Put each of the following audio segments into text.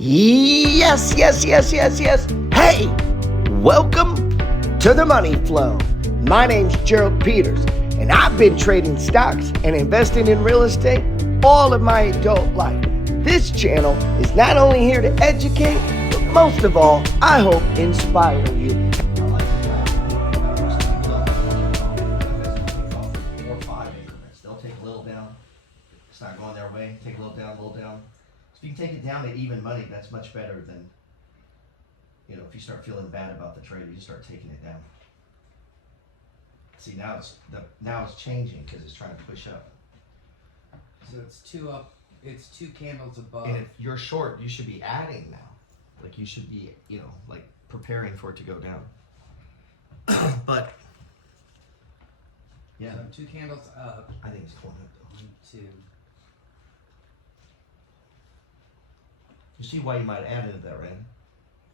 Yes, yes, yes, yes, yes. Hey, welcome to the Money Flow. My name's Gerald Peters, and I've been trading stocks and investing in real estate all of my adult life. This channel is not only here to educate, but most of all, I hope inspire you. 4 or 5 increments. They'll take a little down. It's not going their way. Take a little down, a little down. So if you can take it down to even money, that's much better than, if you start feeling bad about the trade, you just start taking it down. See, now it's changing because it's trying to push up. So it's two up. It's 2 candles above. And if you're short, you should be adding now. Like you should be, preparing for it to go down. But yeah, So 2 candles up. I think it's going up though. 1, 2. You see why you might add into that, right?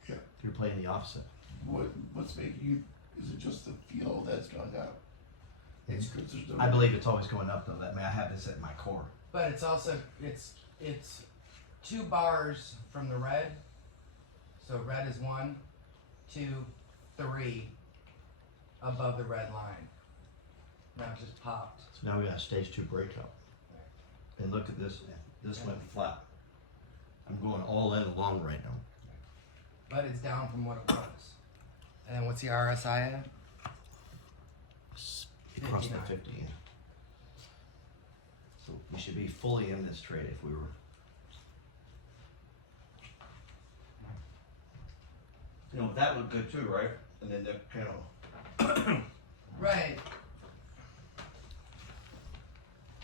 Yeah. You're playing the opposite. What's making you? Is it just the feel that's gone up? It's, 'cause there's no- I believe it's always going up though. I have this at my core. But it's also it's 2 bars from the red. So red is 1, 2, 3 above the red line. Now it just popped. So now we got stage 2 breakout. And look at this. This went flat. I'm going all in long right now. But it's down from what it was. And then what's the RSI at? Across the 59. 50. Yeah. So we should be fully in this trade if we were. That looked good too, right? And then the panel. Right.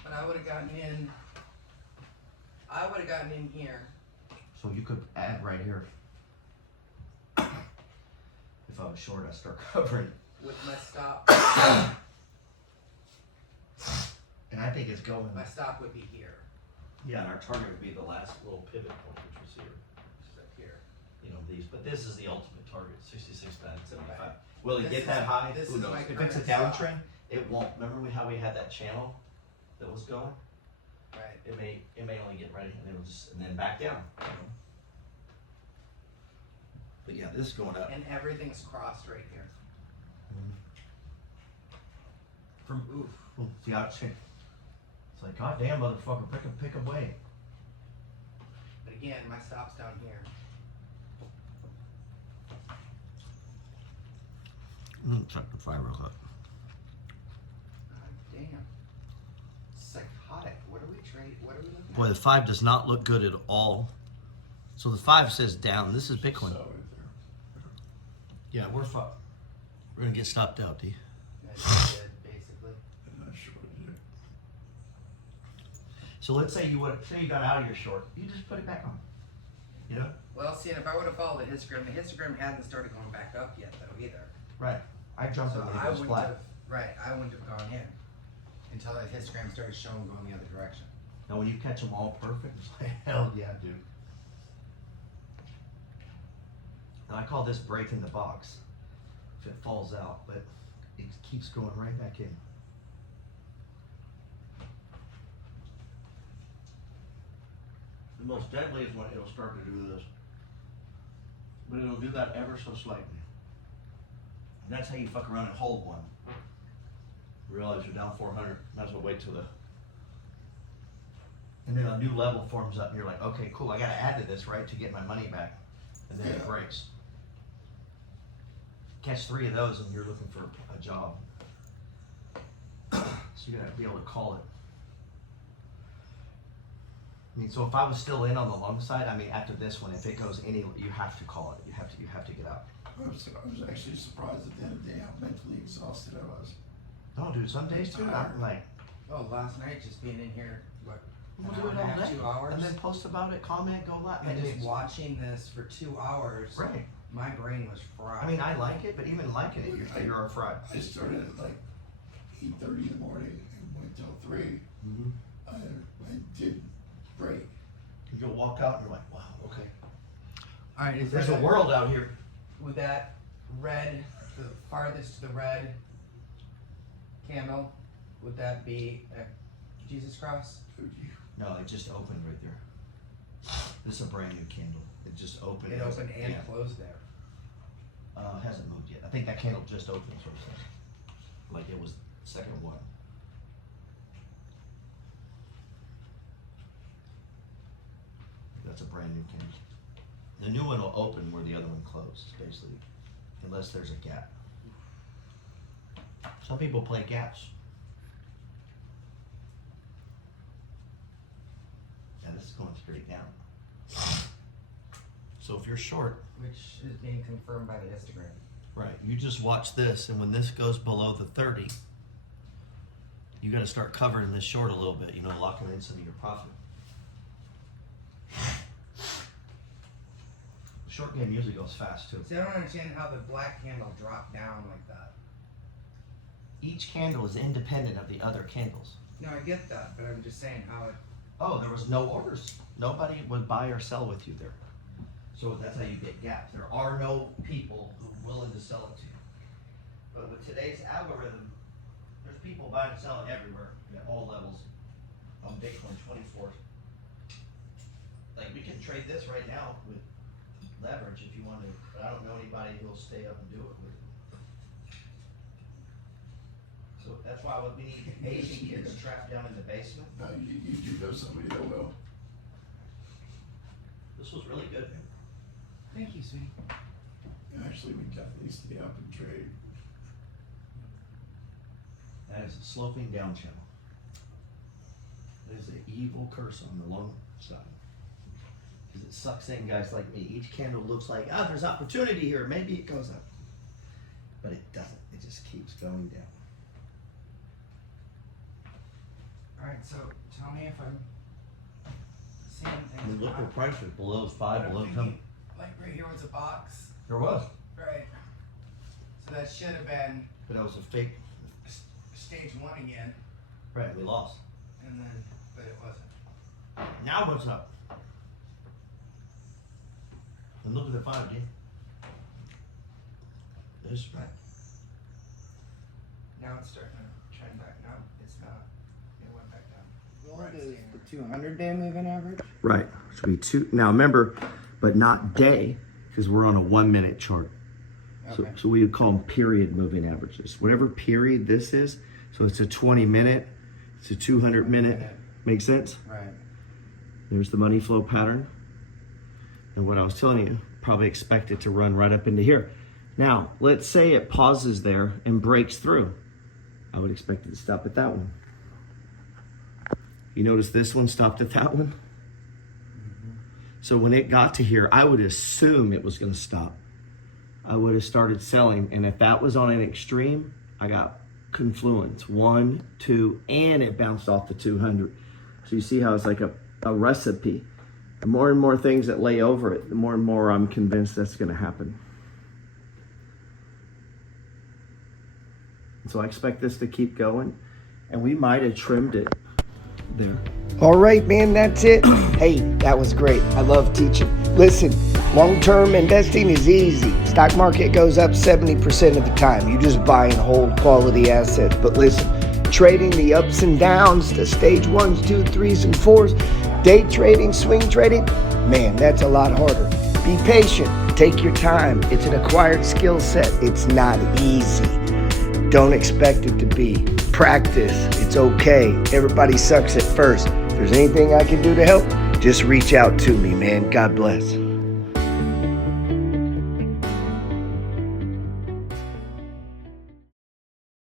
But I would have gotten in. I would have gotten in here. So you could add right here. If I was short, I'd start covering. With my stop. And I think it's going. My stop would be here. Yeah, and our target would be the last little pivot point, which was here. Just up here. These. But this is the ultimate target, 66 bad, 75. Okay. Will it This get is- that high? this Who is knows? my If it's a current stop. downtrend, it won't. Remember how we had that channel that was going? Right. It may only get ready and then back down. But yeah, this is going up. And everything's crossed right here. From oof. See how it's changed. It's like, God damn, motherfucker, pick a way. But again, my stop's down here. Check the fire real quick. God damn. Psychotic. What are we looking at? Boy, the 5 does not look good at all. So the 5 says down. This is Bitcoin. So right there. Yeah, we're fucked. We're gonna get stopped out, D. I just did, basically. I'm not sure what to do. So let's say you got out of your short. You just put it back on. Well, see, and if I would have followed the histogram hadn't started going back up yet, though, either. Right. I jumped So it when I it goes wouldn't flat. have, right, I wouldn't have gone in until that histogram started showing going the other direction. Now when you catch them all perfect, it's like, hell yeah, dude. And I call this breaking the box. If it falls out, but it keeps going right back in. The most deadly is when it'll start to do this. But it'll do that ever so slightly. And that's how you fuck around and hold one. Realize you're down 400, might as well wait till and then a new level forms up and you're like, okay, cool, I gotta add to this, right, to get my money back. And then it breaks. Catch 3 of those and you're looking for a job. So you gotta be able to call it. I mean, so if I was still in on the long side, after this one, if it goes any, you have to call it. You have to get out. I was actually surprised at the end of the day how mentally exhausted I was. No, dude, some days too, I'm like, Oh, last night just being in here, what, we'll an do hour it and a all half, day. 2 hours? And then post about it, comment, go live. And just watching this for 2 hours, Right. my brain was fried. I like it, but even liking it, you're fried. I started at like 8:30 in the morning and went till 3. Mm-hmm. I did break. You'll walk out and you're like, wow, okay. All right, is There's there a world out here. with that red, the farthest to the red candle, would that be a Jesus cross? No, it just opened right there. This is a brand new candle. It just opened. It opened and yeah. closed there. It hasn't moved yet. I think that candle just opened, so it's like it was the second one. That's a brand new candle. The new one will open where the other one closed, basically, unless there's a gap. Some people play gaps. Yeah, this is going straight down. So if you're short, Which is being confirmed by the histogram. right, you just watch this, and when this goes below the 30, you got to start covering this short a little bit, locking in some of your profit. Short game usually goes fast too. See, I don't understand how the black candle dropped down like that. Each candle is independent of the other candles. No, I get that, but I'm just saying how it. Oh, there was no orders. Nobody would buy or sell with you there. So that's how you get gaps. There are no people who are willing to sell it to you. But with today's algorithm, there's people buying and selling everywhere at all levels on Bitcoin 24. Like we can trade this right now with leverage if you want to, but I don't know anybody who'll stay up and do it with you. So that's why we need Asian kids trapped down in the basement. No, you do know somebody that will. This was really good, man. Thank you, sweetie. Actually, we definitely stay up and trade. That is a sloping down channel. There's an evil curse on the long side. Because it sucks in guys like me. Each candle looks like, there's opportunity here. Maybe it goes up. But it doesn't. It just keeps going down. Alright, so tell me if I'm seeing I things. mean, look, the wrong. price was below 5, I'm below thinking, 10. like right here was a box. There was. Right. So that should have been But that was a fake. stage 1 again. Right, we lost. And then, but it wasn't. Now what's up? And look at the 5D. This right. Now it's starting to trend back. No, it's not. It went back down. What is the 200-day moving average? Right. So we now remember, but not day, because we're on a 1 minute chart. Okay. So we would call them period moving averages. Whatever period this is, so it's a 20 minute, it's a 200 minute. Make sense? Right. There's the money flow pattern. And what I was telling you, probably expect it to run right up into here. Now, let's say it pauses there and breaks through. I would expect it to stop at that one. You notice this one stopped at that one? Mm-hmm. So when it got to here, I would assume it was going to stop. I would have started selling. And if that was on an extreme, I got confluence, 1, 2, and it bounced off the 200. So you see how it's like a recipe. The more and more things that lay over it, the more and more I'm convinced that's going to happen. So I expect this to keep going, and we might have trimmed it there. All right, man, that's it. Hey, that was great. I love teaching. Listen, long-term investing is easy. Stock market goes up 70% of the time. You just buy and hold quality assets. But listen, trading the ups and downs, the stage 1s, 2s, 3s, and 4s, day trading, swing trading, man, that's a lot harder. Be patient. Take your time. It's an acquired skill set. It's not easy. Don't expect it to be. Practice. It's okay. Everybody sucks at first. If there's anything I can do to help, just reach out to me, man. God bless.